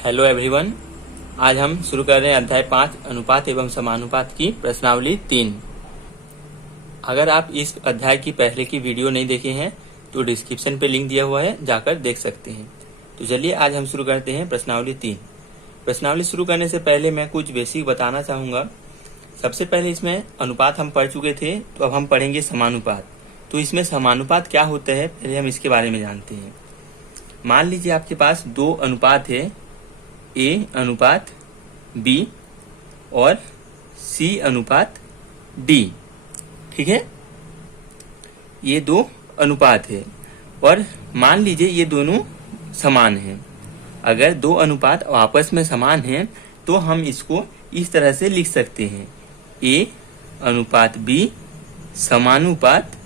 Hello everyone. आज हम शुरू कर रहे हैं अध्याय 5 अनुपात एवं समानुपात की प्रश्नावली 3। अगर आप इस अध्याय की पहले की वीडियो नहीं देखे हैं तो डिस्क्रिप्शन पे लिंक दिया हुआ है, जाकर देख सकते हैं। तो चलिए आज हम शुरू करते हैं प्रश्नावली 3। प्रश्नावली शुरू करने से पहले मैं कुछ बेसिक बताना चाहूँगा। सबसे पहले इसमें अनुपात हम पढ़ चुके थे, तो अब हम पढ़ेंगे समानुपात। तो इसमें समानुपात क्या होता है पहले हम इसके बारे में जानते हैं। मान लीजिए आपके पास दो अनुपात है, A अनुपात B और C अनुपात D। ठीक है, ये दो अनुपात है और मान लीजिए ये दोनों समान हैं। अगर दो अनुपात आपस में समान हैं तो हम इसको इस तरह से लिख सकते हैं, A अनुपात B समानुपात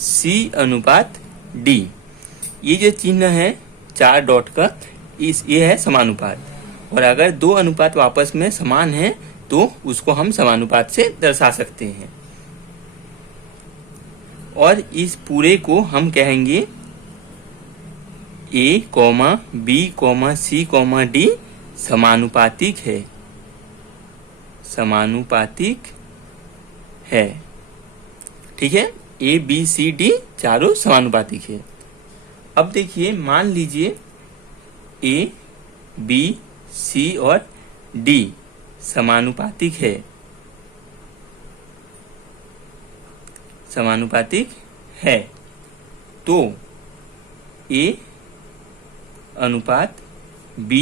C अनुपात D। ये जो चिन्ह है 4 डॉट का, ये है समानुपात। और अगर दो अनुपात आपस में समान हैं तो उसको हम समानुपात से दर्शा सकते हैं। और इस पूरे को हम कहेंगे A, B, C, D समानुपातिक है, समानुपातिक है। ठीक है, A, B, C, D चारों समानुपातिक है। अब देखिए, मान लीजिए A, B, C और D समानुपातिक है, समानुपातिक है तो A अनुपात B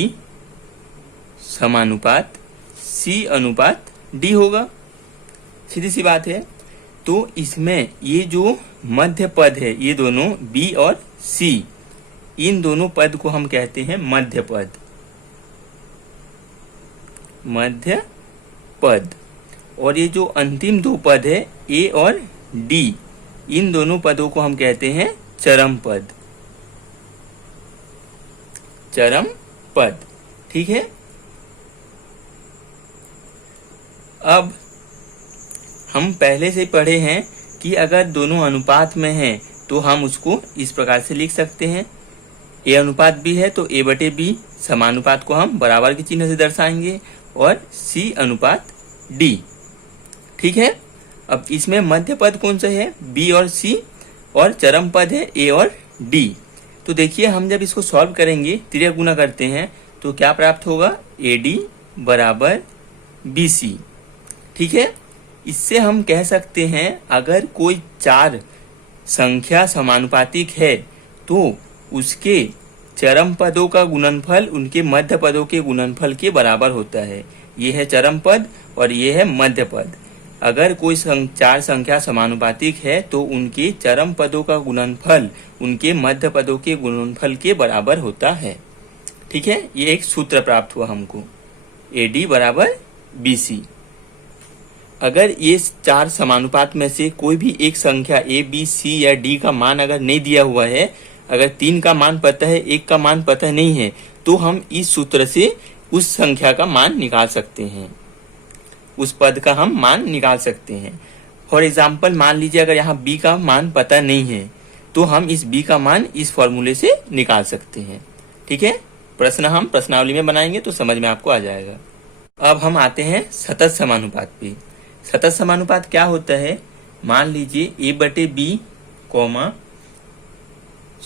समानुपात C अनुपात D होगा। सीधी सी बात है। तो इसमें ये जो मध्य पद है, ये दोनों B और C, इन दोनों पद को हम कहते हैं मध्य पद, मध्य पद। और ये जो अंतिम दो पद है A और D, इन दोनों पदों को हम कहते हैं चरम पद, चरम पद। ठीक है, अब हम पहले से पढ़े हैं कि अगर दोनों अनुपात में हैं तो हम उसको इस प्रकार से लिख सकते हैं। A अनुपात B है तो A बटे B समानुपात को हम बराबर के चिन्ह से दर्शाएंगे और C अनुपात D। ठीक है, अब इसमें मध्य पद कौन सा है, B और C, और चरम पद है A और D। तो देखिए, हम जब इसको सॉल्व करेंगे, त्रिय गुना करते हैं तो क्या प्राप्त होगा, AD बराबर BC। ठीक है, इससे हम कह सकते हैं अगर कोई चार संख्या समानुपातिक है तो उसके चरम पदों का गुणनफल उनके मध्य पदों के गुणनफल के बराबर होता है। ये है चरम पद और ये है मध्य पद। अगर कोई चार संख्या समानुपातिक है तो उनके चरम पदों का गुणनफल उनके मध्य पदों के गुणनफल के बराबर होता है। ठीक है, ये एक सूत्र प्राप्त हुआ हमको, AD बराबर BC। अगर ये चार समानुपात में से कोई भी एक संख्या A, B, C या D का मान अगर नहीं दिया हुआ है, अगर 3 का मान पता है, 1 का मान पता नहीं है, तो हम इस सूत्र से उस संख्या का मान निकाल सकते हैं, उस पद का हम मान निकाल सकते हैं। फॉर एग्जाम्पल, मान लीजिए अगर यहाँ B का मान पता नहीं है तो हम इस B का मान इस फॉर्मूले से निकाल सकते हैं। ठीक है, प्रश्न हम प्रश्नावली में बनाएंगे तो समझ में आपको आ जाएगा। अब हम आते हैं सतत समानुपात पे। सतत समानुपात क्या होता है, मान लीजिए A बटे B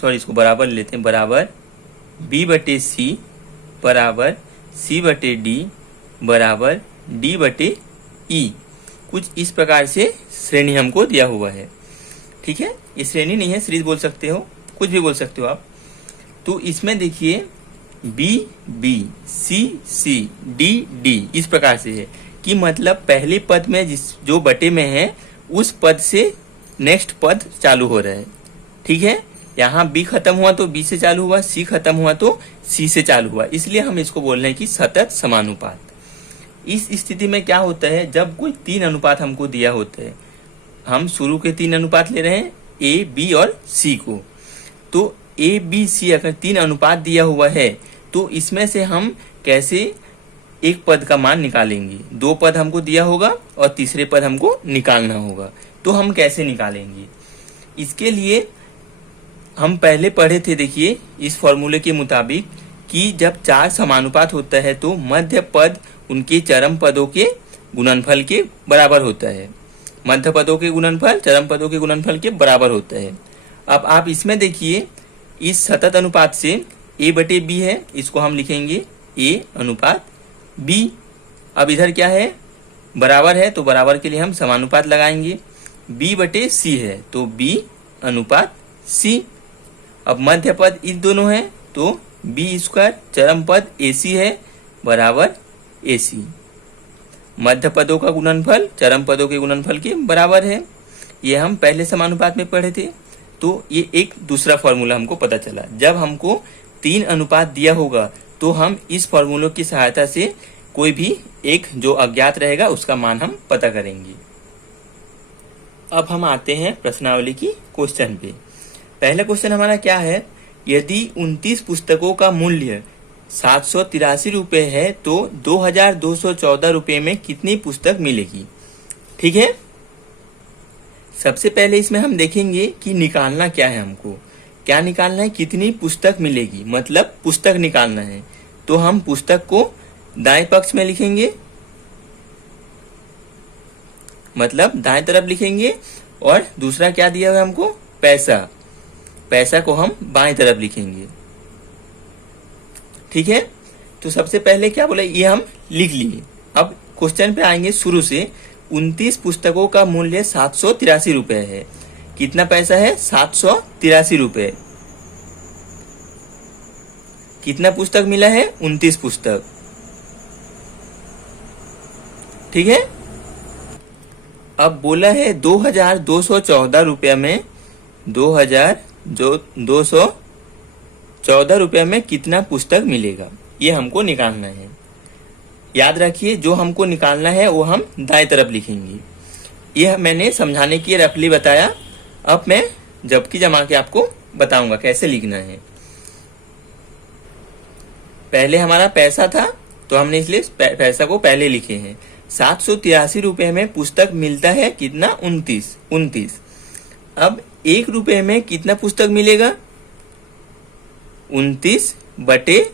इसको बराबर लेते हैं, बराबर B बटे C बराबर C बटे D बराबर D बटे E। कुछ इस प्रकार से श्रेणी हमको दिया हुआ है। ठीक है, ये श्रेणी नहीं है, सीरीज बोल सकते हो, कुछ भी बोल सकते हो आप। तो इसमें देखिए B B C C D D इस प्रकार से है कि मतलब पहले पद में जो बटे में है उस पद से नेक्स्ट पद चालू हो रहा है। ठीक है, यहाँ B खत्म हुआ तो B से चालू हुआ, C खत्म हुआ तो C से चालू हुआ, इसलिए हम इसको बोल रहे हैं कि सतत समानुपात। इस स्थिति में क्या होता है, जब कोई 3 अनुपात हमको दिया होता है, हम शुरू के 3 अनुपात ले रहे हैं A, B और C को, तो A, B, C अगर 3 अनुपात दिया हुआ है तो इसमें से हम कैसे एक पद का मान निकालेंगे। 2 पद हमको दिया होगा और तीसरे पद हमको निकालना होगा, तो हम कैसे निकालेंगे। इसके लिए हम पहले पढ़े थे, देखिए इस फॉर्मूले के मुताबिक कि जब चार समानुपात होता है तो मध्य पद उनके चरम पदों के गुणनफल के बराबर होता है। मध्य पदों के गुणनफल चरम पदों के गुणनफल के बराबर होता है। अब आप इसमें देखिए, इस सतत अनुपात से a बटे b है, इसको हम लिखेंगे a अनुपात b। अब इधर क्या है, बराबर है, तो बराबर के लिए हम समानुपात लगाएंगे। b बटे c है तो b अनुपात c। अब मध्य पद इस दोनों है तो b स्क्वायर, चरम पद ac है बराबर ac। मध्य पदों का गुणनफल चरम पदों के गुणनफल के बराबर है। ये हम पहले समानुपात में पढ़े थे। तो ये एक दूसरा फॉर्मूला हमको पता चला। जब हमको 3 अनुपात दिया होगा तो हम इस फॉर्मूलों की सहायता से कोई भी एक जो अज्ञात रहेगा उसका मान हम पता करेंगे। अब हम आते हैं प्रश्नावली की क्वेश्चन पे। पहला क्वेश्चन हमारा क्या है, यदि 29 पुस्तकों का मूल्य 783 रुपए है तो 2214 रुपए में कितनी पुस्तक मिलेगी। ठीक है, सबसे पहले इसमें हम देखेंगे कि निकालना क्या है। हमको क्या निकालना है, कितनी पुस्तक मिलेगी, मतलब पुस्तक निकालना है। तो हम पुस्तक को दाएं पक्ष में लिखेंगे, मतलब दाएं तरफ लिखेंगे, और दूसरा क्या दिया हुआ है हमको, पैसा। पैसा को हम बाएं तरफ लिखेंगे। ठीक है, तो सबसे पहले क्या बोला, ये हम लिख लिए। अब क्वेश्चन पे आएंगे शुरू से। 29 पुस्तकों का मूल्य 783 रुपए है। कितना पैसा है, 783 रुपए। कितना पुस्तक मिला है, 29 पुस्तक। ठीक है, अब बोला है 2214 रुपया में 2214 रुपया में कितना पुस्तक मिलेगा, ये हमको निकालना है। याद रखिए, जो हमको निकालना है वो हम दाएं तरफ लिखेंगे। यह मैंने समझाने के लिए रफली बताया। अब मैं जबकि जमा के आपको बताऊंगा कैसे लिखना है। पहले हमारा पैसा था तो हमने इसलिए पैसा को पहले लिखे हैं। 783 रुपए में पुस्तक मिलता है कितना, 29। अब 1 रुपए में कितना पुस्तक मिलेगा, 29 बटे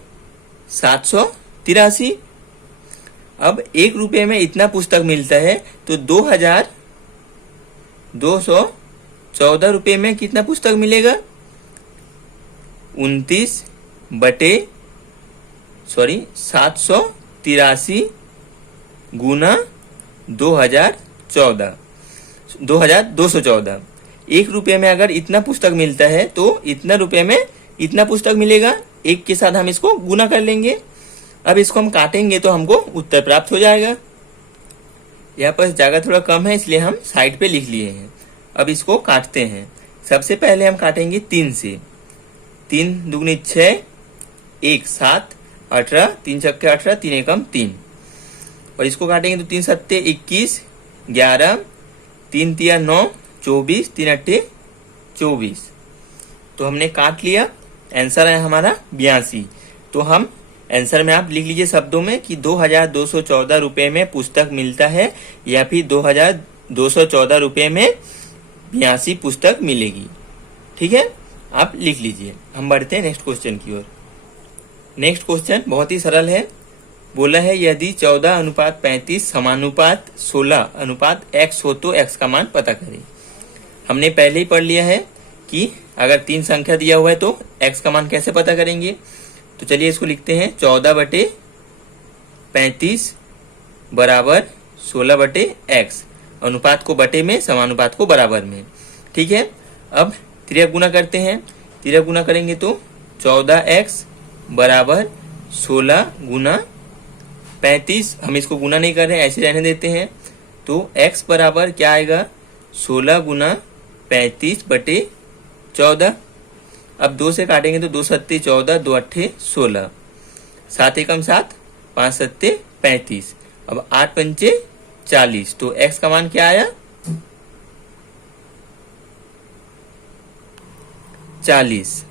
783। अब 1 रुपए में इतना पुस्तक मिलता है तो 2214 रुपए में कितना पुस्तक मिलेगा, 783 गुना 2214। 1 रुपये में अगर इतना पुस्तक मिलता है तो इतना रुपये में इतना पुस्तक मिलेगा। एक के साथ हम इसको गुना कर लेंगे। अब इसको हम काटेंगे तो हमको उत्तर प्राप्त हो जाएगा। यहाँ पर जगह थोड़ा कम है इसलिए हम साइड पे लिख लिए हैं। अब इसको काटते हैं। सबसे पहले हम काटेंगे 3 से। 3 दूनी 6, 1 7, 18, 3 छक्के 18, 3 एकम 3। और इसको काटेंगे तो 3 सत्ते 21, 11, 3 तिया 9, 24, 3 अट्ठे 24। तो हमने काट लिया। आंसर है हमारा 82। तो हम आंसर में आप लिख लीजिए शब्दों में कि 2214 रुपए में पुस्तक मिलता है या फिर 2214 रुपए में 82 पुस्तक मिलेगी। ठीक है, आप लिख लीजिए। हम बढ़ते हैं नेक्स्ट क्वेश्चन की ओर। नेक्स्ट क्वेश्चन बहुत ही सरल है। बोला है यदि 14:35 समानुपात 16:x हो तो x का मान पता करें। हमने पहले ही पढ़ लिया है कि अगर 3 संख्या दिया हुआ है तो x का मान कैसे पता करेंगे। तो चलिए इसको लिखते हैं 14/35 बराबर 16/x। अनुपात को बटे में, समानुपात को बराबर में। ठीक है, अब तिर्यक गुना करते हैं। तिर्यक गुना करेंगे तो 14x बराबर 16 गुना 35। हम इसको गुना नहीं कर रहे हैं, ऐसे रहने देते हैं। तो x बराबर क्या आएगा, 16 गुना 35 बटे 14। अब 2 से काटेंगे तो 2 सत्ते 14, 2 अट्ठे 16, 7 एकम 7, 5 सत्ते 35। अब 8 पंचे 40। तो x का मान क्या आया, 40।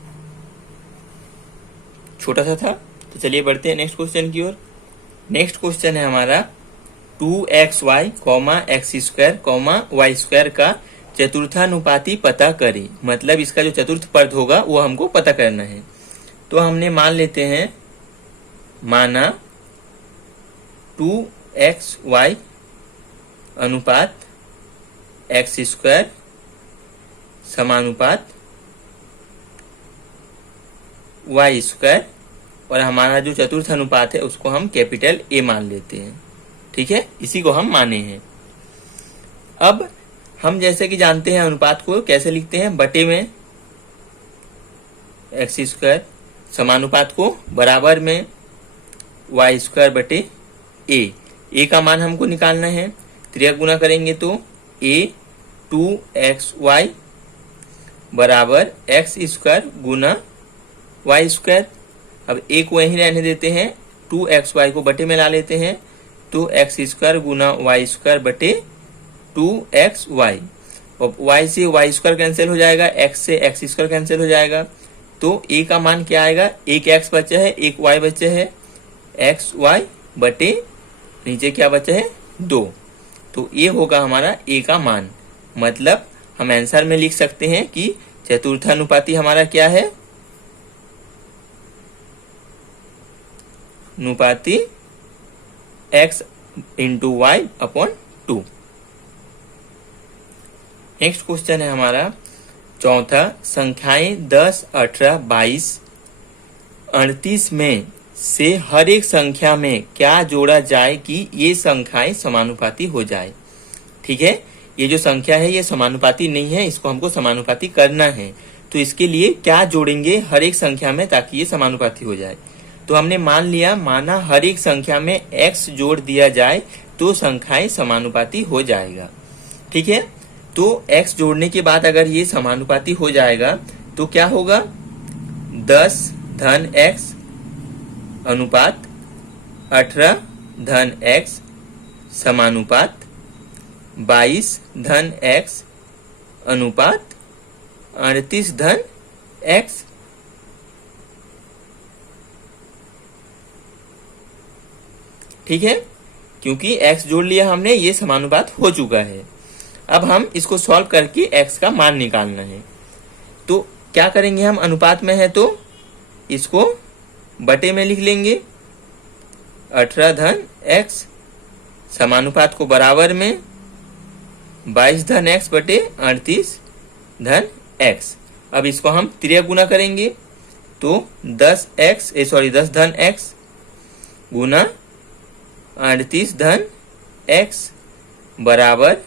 छोटा सा था। तो चलिए बढ़ते हैं नेक्स्ट क्वेश्चन की ओर। नेक्स्ट क्वेश्चन है हमारा 2xy, x², y² का चतुर्थानुपाती पता करें। मतलब इसका जो चतुर्थ पद होगा वो हमको पता करना है। तो हमने मान लेते हैं माना 2xy अनुपात एक्स स्क्वायर समानुपात वाई स्क्वायर, और हमारा जो चतुर्थ अनुपात है उसको हम कैपिटल ए मान लेते हैं। ठीक है, इसी को हम माने हैं। अब हम जैसे कि जानते हैं अनुपात को कैसे लिखते हैं, बटे में एक्स स्क्वायर, समानुपात को बराबर में वाई स्क्वायर बटे ए का मान हमको निकालना है। त्रिया गुना करेंगे तो ए 2xy बराबर एक्स स्क्वायर गुना वाई स्क्वायर। अब ए को वहीं रहने देते हैं, 2xy को बटे में ला लेते हैं, तो एक्स स्क्वायर गुना वाई स्क्वायर बटे 2xy, और वाई से वाई स्क्वायर कैंसिल हो जाएगा, एक्स से एक्स स्क्वायर कैंसिल हो जाएगा, तो ए का मान क्या आएगा, एक एक्स बचा है एक वाई बचा है, एक्स वाई बटे नीचे क्या बचा है 2, तो ये होगा हमारा ए का मान। मतलब हम आंसर में लिख सकते हैं कि चतुर्थानुपाती हमारा क्या है, अनुपाती x into y upon 2। Next question है हमारा चौथा, संख्याएं 10, 18, 22, 38 में से हर एक संख्या में क्या जोड़ा जाए कि ये संख्याएं समानुपाती हो जाए। ठीक है, ये जो संख्या है ये समानुपाती नहीं है, इसको हमको समानुपाती करना है, तो इसके लिए क्या जोड़ेंगे हर एक संख्या में ताकि ये समानुपाती हो जाए। तो हमने माना हर एक संख्या में x जोड़ दिया जाए तो संख्याएं समानुपाती हो जाएगा। ठीक है, तो x जोड़ने के बाद अगर ये समानुपाती हो जाएगा तो क्या होगा, 10 धन x अनुपात 18 धन x समानुपात 22 धन x अनुपात 38 धन x। ठीक है, क्योंकि x जोड़ लिया हमने, ये समानुपात हो चुका है। अब हम इसको सॉल्व करके x का मान निकालना है। तो क्या करेंगे, हम अनुपात में है तो इसको बटे में लिख लेंगे, 18 धन x समानुपात को बराबर में 22 धन x बटे 38 धन x। अब इसको हम त्रिया गुना करेंगे तो 10 धन x गुना 38 धन x बराबर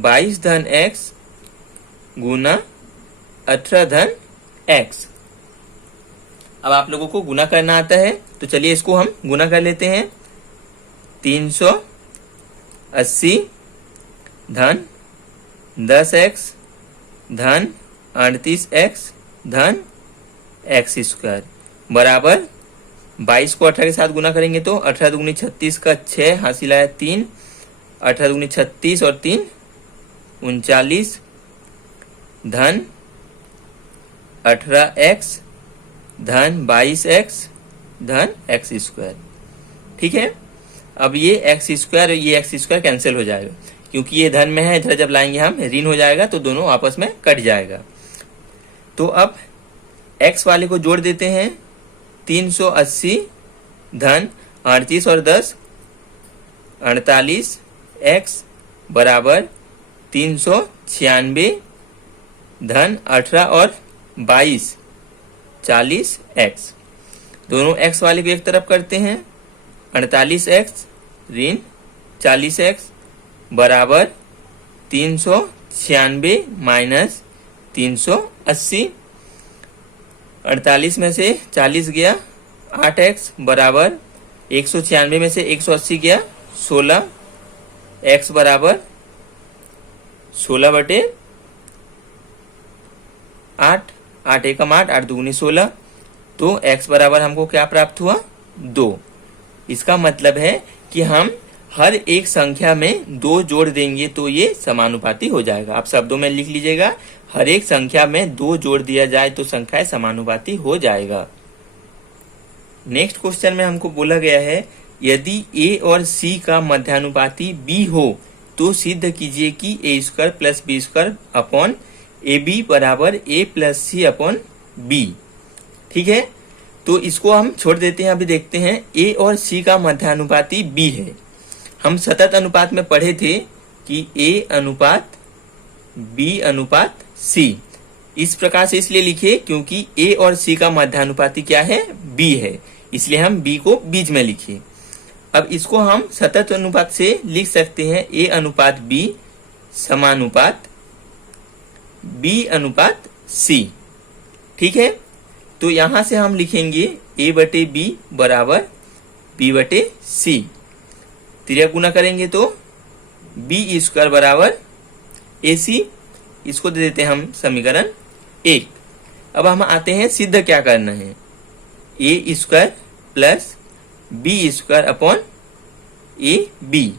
22 धन x गुना 18 धन x। अब आप लोगों को गुना करना आता है तो चलिए इसको हम गुना कर लेते हैं। 380 धन 10x धन 38x धन x स्क्वायर बराबर 22 को 18 के साथ गुना करेंगे तो 18 दूनी 36 का 6 हासिल आया 3, 18 दूनी 36 और 3 39 धन 18x धन 22x धन x स्क्वायर। ठीक है, अब ये x स्क्वायर ये x स्क्वायर कैंसिल हो जाएगा, क्योंकि ये धन में है, इधर जब लाएंगे हम ऋण हो जाएगा तो दोनों आपस में कट जाएगा। तो अब x वाले को जोड़ देते हैं, 380 धन 38 और 10 48 x बराबर 396 धन 18 और 22 40 x। दोनों x वाले को एक तरफ करते हैं, 48x ऋण 40x बराबर 396 माइनस 380। 48 में से 40 गया 8x बराबर 196 में से 180 गया 16, x बराबर 16 बटे 8, 8 एकम 8, 8 दूनी 16, तो x बराबर हमको क्या प्राप्त हुआ 2। इसका मतलब है कि हम हर एक संख्या में 2 जोड़ देंगे तो ये समानुपाती हो जाएगा। आप शब्दों में लिख लीजिएगा, हर एक संख्या में 2 जोड़ दिया जाए तो संख्या समानुपाती हो जाएगा। नेक्स्ट क्वेश्चन में हमको बोला गया है, यदि a और c का मध्यानुपाती b हो तो सिद्ध कीजिए कि a square plus B square upon A b बराबर a plus C upon b. ठीक है, तो इसको हम छोड़ देते हैं। अभी देखते हैं ए और सी का मध्यानुपाती बी है। हम सतत अनुपात में पढ़े थे कि ए अनुपात बी अनुपात सी। इस प्रकार से इसलिए लिखे क्योंकि ए और सी का मध्यानुपाती क्या है, बी है, इसलिए हम बी को बीच में लिखे। अब इसको हम सतत अनुपात से लिख सकते हैं ए अनुपात बी समानुपात बी अनुपात सी। ठीक है, तो यहां से हम लिखेंगे ए बटे बी बराबर बी बटे सी। त्रिया गुना करेंगे तो बी स्क्वायर बराबर ए सी। इसको दे देते हैं हम समीकरण 1। अब हम आते हैं सिद्ध क्या करना है, A square plus B square upon A B.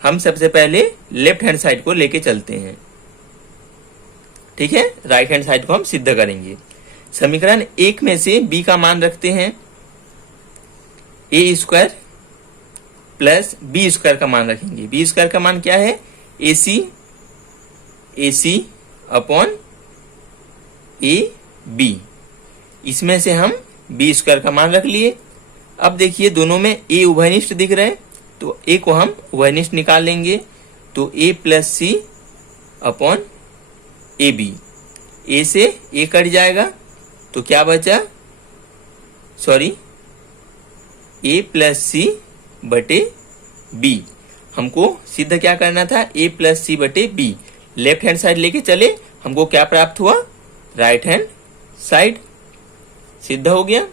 हम सबसे पहले लेफ्ट हैंड साइड को लेके चलते हैं। ठीक है, राइट हैंड साइड को हम सिद्ध करेंगे। समीकरण 1 में से b का मान रखते हैं, ए स्क्वायर प्लस बी स्क्वायर का मान रखेंगे। बी स्क्वायर का मान क्या है, ए सी अपॉन ए बी। इसमें से हम बी स्क्वायर का मान रख लिए। अब देखिए दोनों में ए उभयनिष्ठ दिख रहे हैं, तो ए को हम उभयनिष्ठ निकाल लेंगे। तो A plus C upon A B. A से ए कट जाएगा तो क्या बचा, ए प्लस सी बटे बी। हमको सिद्ध क्या करना था, ए प्लस सी बटे बी। लेफ्ट हैंड साइड लेके चले, हमको क्या प्राप्त हुआ, राइट हैंड साइड। सिद्ध हो गया।